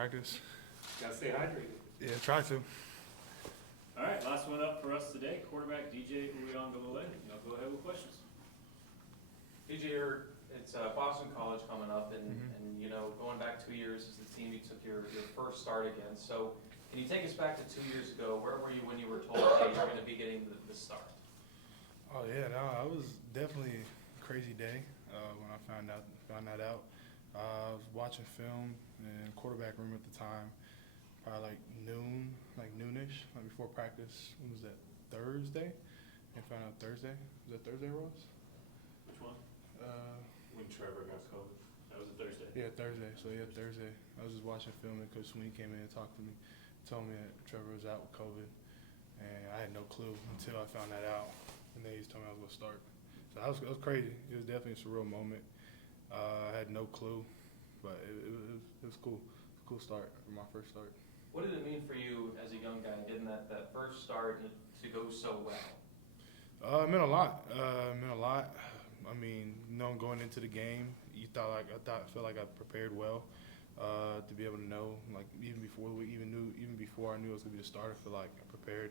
practice. Gotta stay hydrated. Yeah, try to. All right, last one up for us today, quarterback DJ Uiagalelei. Y'all go ahead with questions. DJ, it's Boston College coming up, and you know, going back 2 years as the team you took your first start against. So, can you take us back to 2 years ago? Where were you when you were told, hey, you're going to be getting the start? Oh yeah, no, it was definitely a crazy day when I found that out. I was watching film in quarterback room at the time, probably like noonish, like before practice. When was that? Thursday? And found out Thursday. Was that Thursday, Ross? Which one? When Trevor got COVID. That was a Thursday. Yeah, Thursday. So yeah, Thursday. I was just watching film and Coach Sweeney came in and talked to me, told me that Trevor was out with COVID, and I had no clue until I found that out. And then he told me I was gonna start. So it was crazy. It was definitely a surreal moment. I had no clue, but it was cool. It was a cool start for my first start. What did it mean for you as a young guy getting that first start and to go so well? It meant a lot. I mean, going into the game, I felt like I prepared well to be able to know, like even before I knew I was gonna be the starter. I feel like I prepared,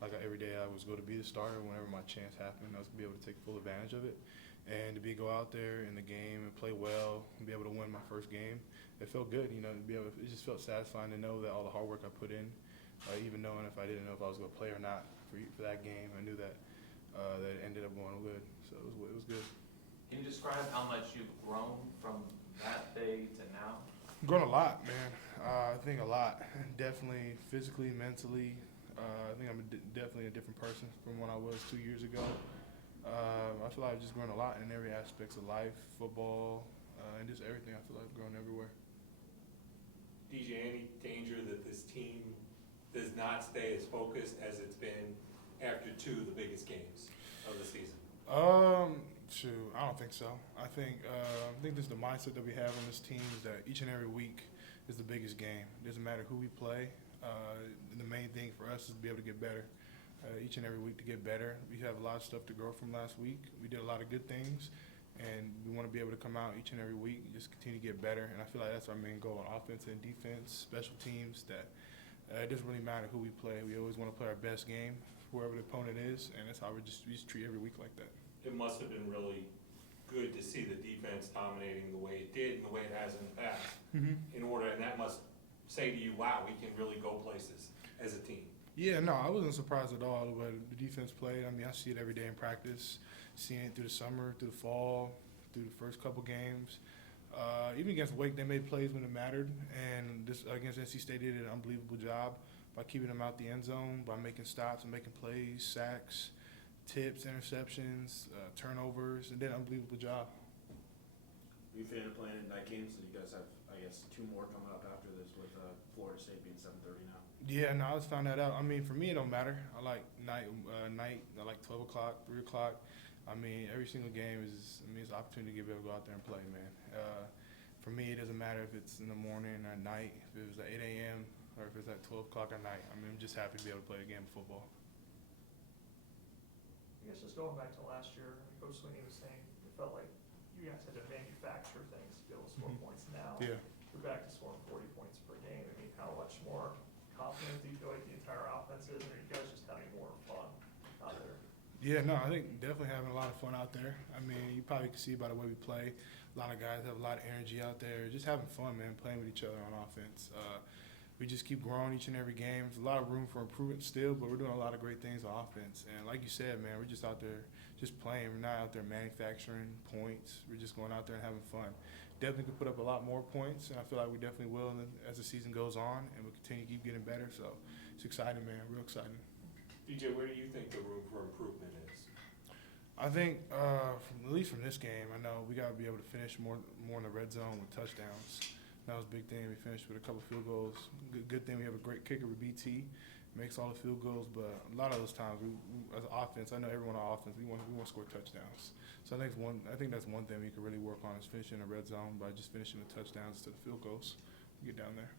like every day I was going to be the starter. Whenever my chance happened, I was gonna be able to take full advantage of it, and to go out there in the game and play well and be able to win my first game. It felt good, it just felt satisfying to know that all the hard work I put in, even knowing if I didn't know if I was going to play or not for that game, I knew that it ended up going good. So it was good. Can you describe how much you've grown from that day to now? Grown a lot, man. I think a lot. Definitely physically, mentally. I think I'm definitely a different person from when I was 2 years ago. I feel like I've just grown a lot in every aspect of life, football, and just everything. I feel like I've grown everywhere. DJ, any danger that this team does not stay as focused as it's been after two of the biggest games of the season? Shoot, I don't think so. I think this is the mindset that we have on this team is that each and every week is the biggest game. It doesn't matter who we play. The main thing for us is to be able to get better. Each and every week to get better. We have a lot of stuff to grow from last week. We did a lot of good things, and we want to be able to come out each and every week and just continue to get better. And I feel like that's our main goal on offense and defense, special teams, that it doesn't really matter who we play. We always want to play our best game, whoever the opponent is, and that's how we just treat every week like that. It must have been really good to see the defense dominating the way it did and the way it has in the past. And that must say to you, wow, we can really go places as a team. Yeah, no, I wasn't surprised at all the way the defense played. I mean, I see it every day in practice, seeing it through the summer, through the fall, through the first couple games. Even against Wake, they made plays when it mattered, and this against NC State, they did an unbelievable job by keeping them out the end zone, by making stops and making plays, sacks, tips, interceptions, turnovers, and did an unbelievable job. Are you a fan of playing in night games? You guys have, I guess, 2 more coming up after this with Florida State being 7:30 now. Yeah, no, I just found that out. I mean, for me, it don't matter. I like night. I like 12 o'clock, 3 o'clock. I mean, every single game it's an opportunity to be able to go out there and play, man. For me, it doesn't matter if it's in the morning or at night, if it was at 8 a.m. or if it's at 12 o'clock at night. I mean, I'm just happy to be able to play a game of football. I guess just going back to last year, Coach Sweeney was saying it felt like you guys had to manufacture things to be able to score points. Now Yeah. you're back to scoring 40 points per game. I mean, how much more confident do you feel like the entire offense is, or are you guys just having more fun out there? Yeah, no, I think definitely having a lot of fun out there. I mean, you probably can see by the way we play. A lot of guys have a lot of energy out there, just having fun, man, playing with each other on offense. We just keep growing each and every game. There's a lot of room for improvement still, but we're doing a lot of great things on offense. And like you said, man, we're just out there just playing. We're not out there manufacturing points. We're just going out there and having fun. Definitely could put up a lot more points, and I feel like we definitely will as the season goes on, and we'll continue to keep getting better. So it's exciting, man, real exciting. DJ, where do you think the room for improvement is? I think, at least from this game, I know we got to be able to finish more in the red zone with touchdowns. That was a big thing. We finished with a couple field goals. Good thing we have a great kicker with BT, makes all the field goals. But a lot of those times, we as an offense, I know everyone on offense, we want to score touchdowns. So I think that's one thing we could really work on is finishing in the red zone by just finishing with touchdowns instead of field goals. Get down there.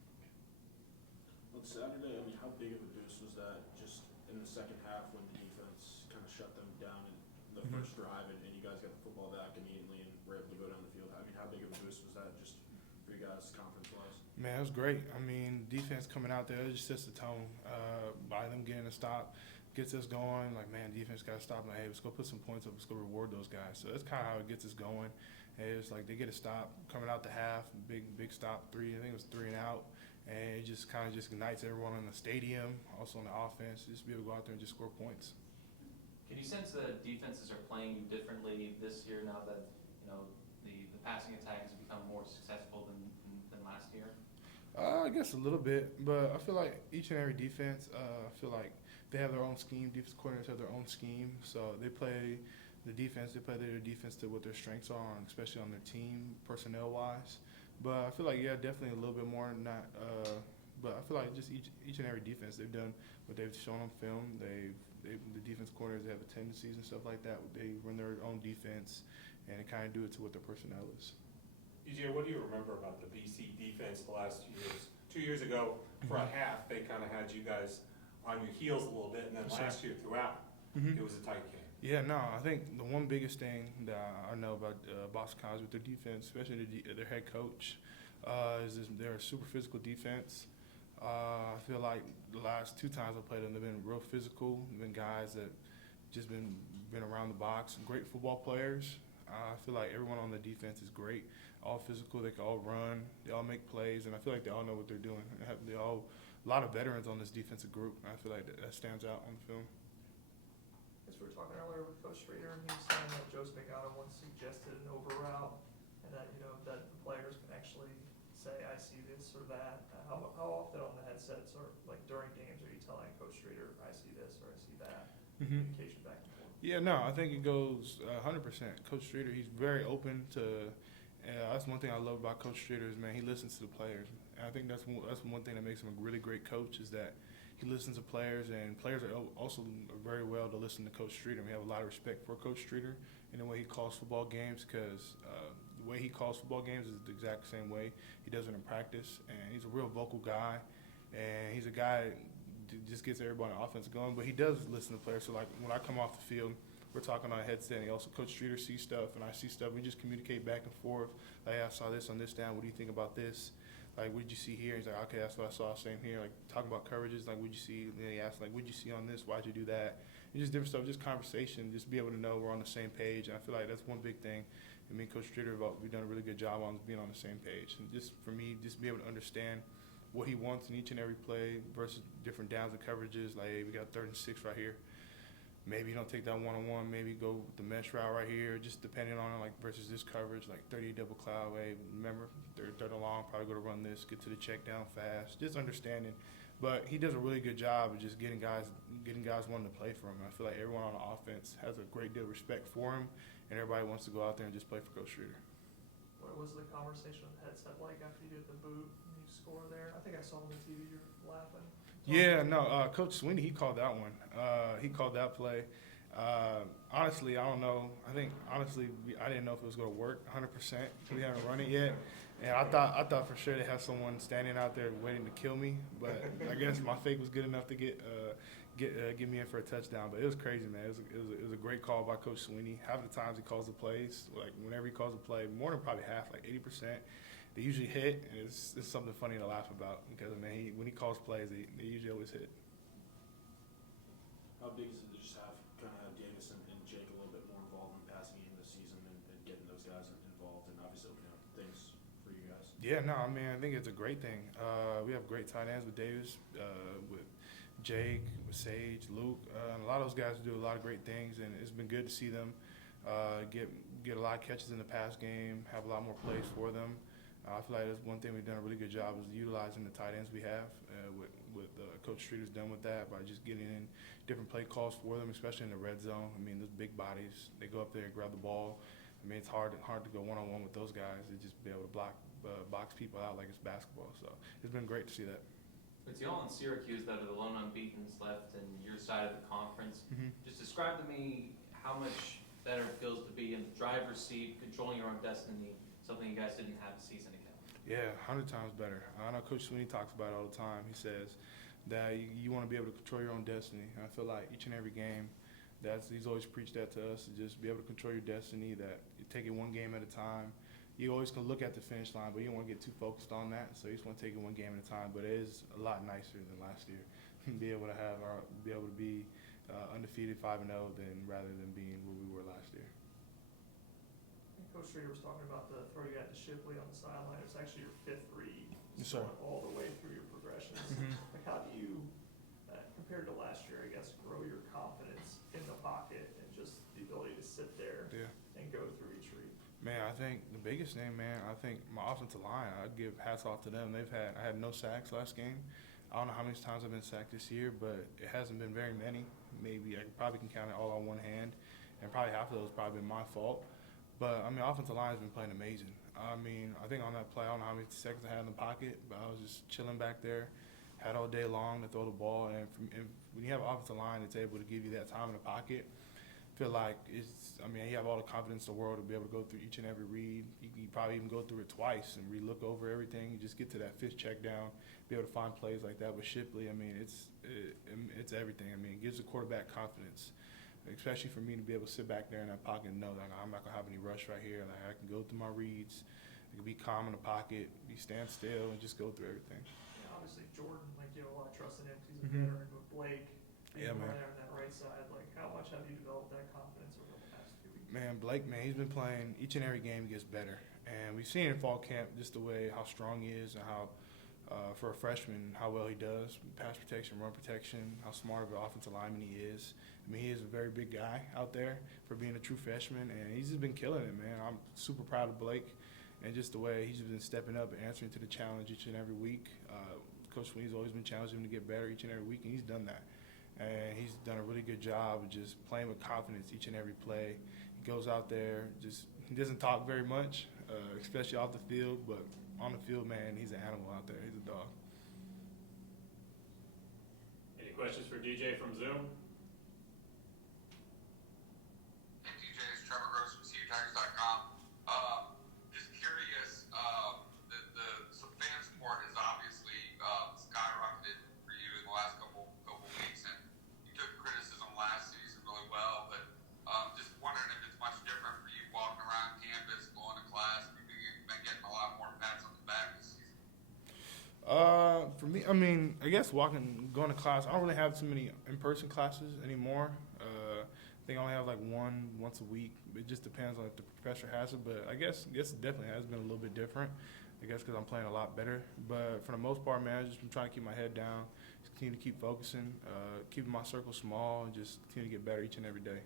On Saturday, I mean, how big of a boost was that just in the second half when the defense kind of shut them down in the first drive and you guys got the football back immediately and were able to go down the field? I mean, how big of a boost was that just for you guys conference-wise? Man, it was great. I mean, defense coming out there, it just sets the tone. By them getting a stop, gets us going. Like, man, defense got to stop. Like, hey, let's go put some points up. Let's go reward those guys. So that's kind of how it gets us going. And it's like they get a stop coming out the half, big stop, three. I think it was 3 and out. And it just kind of just ignites everyone in the stadium, also on the offense, just be able to go out there and just score points. Can you sense that defenses are playing you differently this year now that, you know, the passing attack has become more successful than last year? I guess a little bit, but I feel like each and every defense, I feel like they have their own scheme. Defense coordinators have their own scheme, so they play the defense. They play their defense to what their strengths are, especially on their team personnel-wise. But I feel like, yeah, definitely a little bit more. But I feel like just each and every defense, they've done what they've shown on film. The defense coordinators, they have the tendencies and stuff like that. They run their own defense, and they kind of do it to what their personnel is. DJ, what do you remember about the BC defense the last 2 years? 2 years ago, for a half, they kind of had you guys on your heels a little bit, and then Sure. last year throughout, Mm-hmm. it was a tight game. Yeah, no, I think the one biggest thing that I know about Boston College with their defense, especially their head coach, is they're a super physical defense. I feel like the last 2 times I played them, they've been real physical. They've been guys that just been around the box, great football players. I feel like everyone on the defense is great, all physical. They can all run, they all make plays, and I feel like they all know what they're doing. They all a lot of veterans on this defensive group. And I feel like that stands out on the film. As we were talking earlier with Coach Streeter, and he was saying that Joe Spagano once suggested an over route, and that, you know, that the players can actually say, I see this or that. How often on the headsets or like during games are you telling Coach Streeter, I see this or I see that? Mm-hmm. Communication back and forth. Yeah, no, I think it goes 100%. Coach Streeter, he's very open to. That's one thing I love about Coach Streeter is, man, he listens to the players. And I think that's one thing that makes him a really great coach is that he listens to players, and players are also very well to listen to Coach Streeter. We have a lot of respect for Coach Streeter and the way he calls football games, because the way he calls football games is the exact same way he does it in practice. And he's a real vocal guy, and he's a guy that just gets everybody on offense going. But he does listen to players. So, like, when I come off the field, we're talking on a headset, and also Coach Streeter sees stuff, and I see stuff. We just communicate back and forth. Like, hey, I saw this on this down. What do you think about this? Like, what did you see here? He's like, okay, that's what I saw. Same here. Like, talking about coverages. Like, what did you see? And then he asked, like, what did you see on this? Why'd you do that? And just different stuff, just conversation, just be able to know we're on the same page. And I feel like that's one big thing. I mean, Coach Streeter, we've done a really good job on being on the same page. And just for me, just be able to understand what he wants in each and every play versus different downs and coverages. Like, hey, we got 3rd and 6 right here. Maybe you don't take that one-on-one. Maybe go with the mesh route right here, just depending on it, like versus this coverage, like 30 double cloud. Hey, remember, third and long, probably go to run this, get to the check down fast, just understanding. But he does a really good job of just getting guys wanting to play for him. I feel like everyone on the offense has a great deal of respect for him, and everybody wants to go out there and just play for Coach Streeter. What was the conversation on the headset like after you did the boot and you score there? I think I saw on the TV you're laughing. Yeah, no, Coach Sweeney, he called that one. He called that play. Honestly, I don't know. I didn't know if it was going to work 100%. We haven't run it yet. And I thought for sure they had someone standing out there waiting to kill me. But I guess my fake was good enough to get me in for a touchdown. But it was crazy, man. It was a great call by Coach Sweeney. Half the times he calls the plays, like whenever he calls a play, more than probably half, like 80%. They usually hit, and it's something funny to laugh about because, I mean, when he calls plays, they usually always hit. How big is it to just have kind of have Davis and Jake a little bit more involved in the passing game this season and getting those guys involved and obviously opening up things for you guys? Yeah, no, I mean, I think it's a great thing. We have great tight ends with Davis, with Jake, with Sage, Luke, and a lot of those guys do a lot of great things, and it's been good to see them get a lot of catches in the pass game, have a lot more plays for them. I feel like that's one thing we've done a really good job is utilizing the tight ends we have. What Coach Streeter's done with that by just getting in different play calls for them, especially in the red zone. I mean, those big bodies, they go up there and grab the ball. I mean, it's hard to go one-on-one with those guys. They just be able to box people out like it's basketball. So it's been great to see that. It's y'all in Syracuse that are the lone unbeatens left in your side of the conference. Mm-hmm. Just describe to me how much better it feels to be in the driver's seat, controlling your own destiny, something you guys didn't have a season ago. Yeah, 100 times better. I know Coach Sweeney talks about it all the time. He says that you want to be able to control your own destiny. And I feel like each and every game, he's always preached that to us, to just be able to control your destiny, that you take it one game at a time. you always can look at the finish line, but you don't want to get too focused on that. So you just want to take it one game at a time. But it is a lot nicer than last year. be able to be undefeated 5-0 than rather than being where we were last year. And Coach Streeter was talking about the throw you had to Shipley on the sideline. It's actually your 5th read. Yes, sir. Going all the way through your progressions. Like, how do you, compared to last year, I guess, grow your confidence in the pocket and just the ability to sit there Yeah. and go through each read? Man, I think the biggest thing, man, I think my offensive line, I'd give hats off to them. I had no sacks last game. I don't know how many times I've been sacked this year, but it hasn't been very many. Maybe I probably can count it all on one hand, and probably half of those probably been my fault. But, I mean, offensive line has been playing amazing. I mean, I think on that play, I don't know how many seconds I had in the pocket, but I was just chilling back there, had all day long to throw the ball. And when you have an offensive line that's able to give you that time in the pocket, I feel like you have all the confidence in the world to be able to go through each and every read. You can probably even go through it twice and re-look over everything. You just get to that 5th check down, be able to find plays like that with Shipley. I mean, it's everything. I mean, it gives the quarterback confidence, especially for me to be able to sit back there in that pocket and know that I'm not going to have any rush right here. Like, I can go through my reads. I can be calm in the pocket, stand still, and just go through everything. Yeah, obviously, Jordan, like, you have a lot of trust in him because he's a Mhm. veteran. With Blake, Yeah, being man. there on that right side, like, how much have you developed that confidence over the past few weeks? Man, Blake, man, he's been playing each and every game. He gets better, and we've seen in fall camp just the way how strong he is and how, for a freshman, how well he does pass protection, run protection, how smart of an offensive lineman he is. I mean, he is a very big guy out there for being a true freshman, and he's just been killing it, man. I'm super proud of Blake, and just the way he's been stepping up and answering to the challenge each and every week. Coach Sweeney's always been challenging him to get better each and every week, and he's done that. And he's done a really good job of just playing with confidence each and every play. He goes out there, he doesn't talk very much, especially off the field, but on the field, man, he's an animal out there. He's a dog. Any questions for DJ from Zoom? Hey DJ, it's Trevor Gross from CuTires.com. Just curious, the fan support has obviously skyrocketed for you in the last couple weeks, and you took criticism last season really well. But just wondering if it's much different for you walking around campus, going to class. You've been getting a lot more pats on the back this season. For me, I mean, I guess going to class, I don't really have too many in-person classes anymore. I think I only have like one once a week. It just depends on if the professor has it, but I guess it definitely has been a little bit different. I guess because I'm playing a lot better. But for the most part, man, I've just been trying to keep my head down, just continue to keep focusing, keeping my circle small, and just continue to get better each and every day.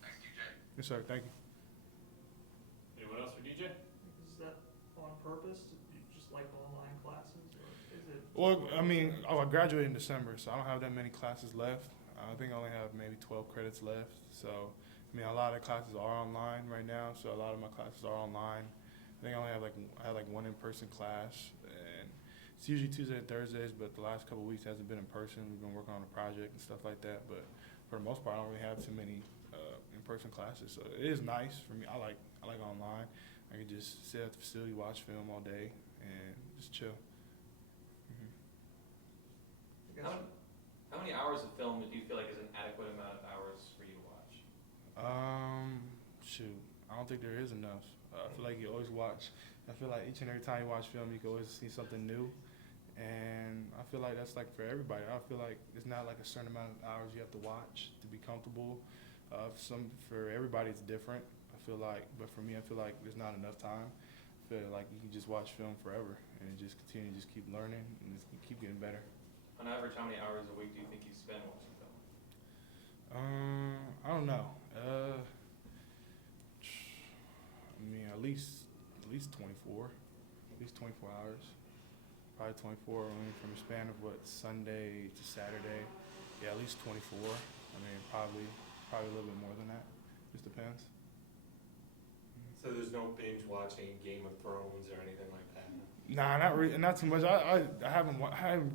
Thanks, DJ. Yes, sir. Thank you. Anyone else for DJ? Is that on purpose? Do you just like online classes, or is it? Well, I mean, I graduated in December, so I don't have that many classes left. I think I only have maybe 12 credits left. So, I mean, a lot of the classes are online right now, so a lot of my classes are online. I think I had one in-person class, and it's usually Tuesdays and Thursdays, but the last couple of weeks hasn't been in person. We've been working on a project and stuff like that, but for the most part, I don't really have too many in-person classes. So it is nice for me. I like online. I can just sit at the facility, watch film all day, and just chill. I guess How many hours of film do you feel like is an adequate amount of hours for you to watch? Shoot, I don't think there is enough. I feel like you always watch. I feel like each and every time you watch film, you can always see something new. And I feel like that's like for everybody. I feel like it's not like a certain amount of hours you have to watch to be comfortable. For everybody, it's different. I feel like, but for me, I feel like there's not enough time. I feel like you can just watch film forever and just continue, just keep learning and just keep getting better. On average, how many hours a week do you think you spend watching film? I don't know. I mean, at least 24. At least 24 hours. Probably 24. I mean, from a span of Sunday to Saturday. Yeah, at least 24. I mean, probably a little bit more than that. Just depends. So there's no binge watching Game of Thrones or anything like that? Nah, not really, not too much. I haven't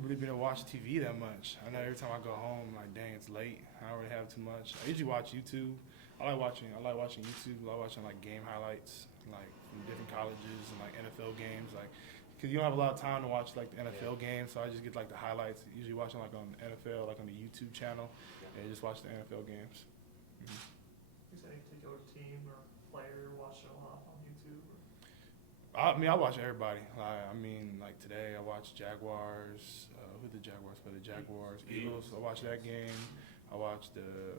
really been able to watch TV that much. I know every time I go home, like, dang, it's late. I don't really have too much. I usually watch YouTube. I like watching YouTube. I like watching like game highlights, like from different colleges and like NFL games, like because you don't have a lot of time to watch like the NFL games, so I just get like the highlights. Usually watching like on NFL, like on the YouTube channel, and just watch the NFL games. Is there any particular team or player you're watching a lot on I mean, I watch everybody. I mean, like today I watched Jaguars. Who the Jaguars play? The Jaguars, Eagles. I watched that game. I watched the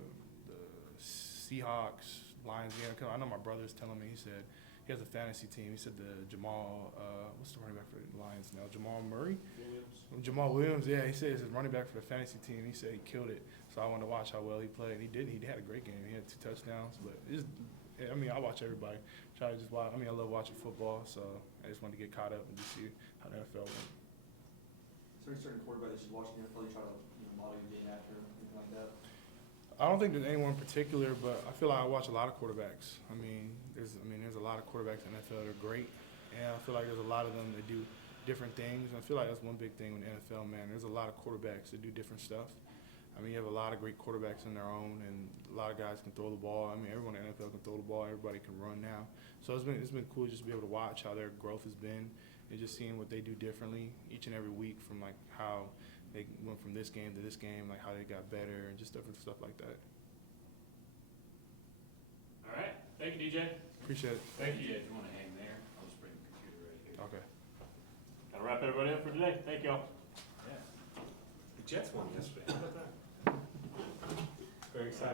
Seahawks, Lions game. 'Cause I know my brother's telling me. He said he has a fantasy team. He said the Jamal, what's the running back for the Lions now? Jamal Murray. Jamal Williams. Yeah, he said he's a running back for the fantasy team. He said he killed it. So I wanted to watch how well he played. And he did. He had a great game. He had 2 touchdowns. But I mean, I watch everybody. Try to just watch. I mean, I love watching football. So I just wanted to get caught up and just see how the NFL went. Is there a certain quarterback that you watch in the NFL you try to model your game after, anything like that? I don't think there's anyone in particular, but I feel like I watch a lot of quarterbacks. I mean, there's a lot of quarterbacks in the NFL that are great, and I feel like there's a lot of them that do different things. And I feel like that's one big thing with the NFL, man. There's a lot of quarterbacks that do different stuff. I mean, you have a lot of great quarterbacks in their own, and a lot of guys can throw the ball. I mean, everyone in the NFL can throw the ball. Everybody can run now. So it's been cool just to be able to watch how their growth has been, and just seeing what they do differently each and every week, from like how they went from this game to this game, like how they got better, and just different stuff like that. All right, thank you, DJ. Appreciate it. Thank you. If you want to hang there, I'll just bring the computer right here. Okay. That'll wrap everybody up for today. Thank y'all. The Jets won yesterday. How about that? Very excited.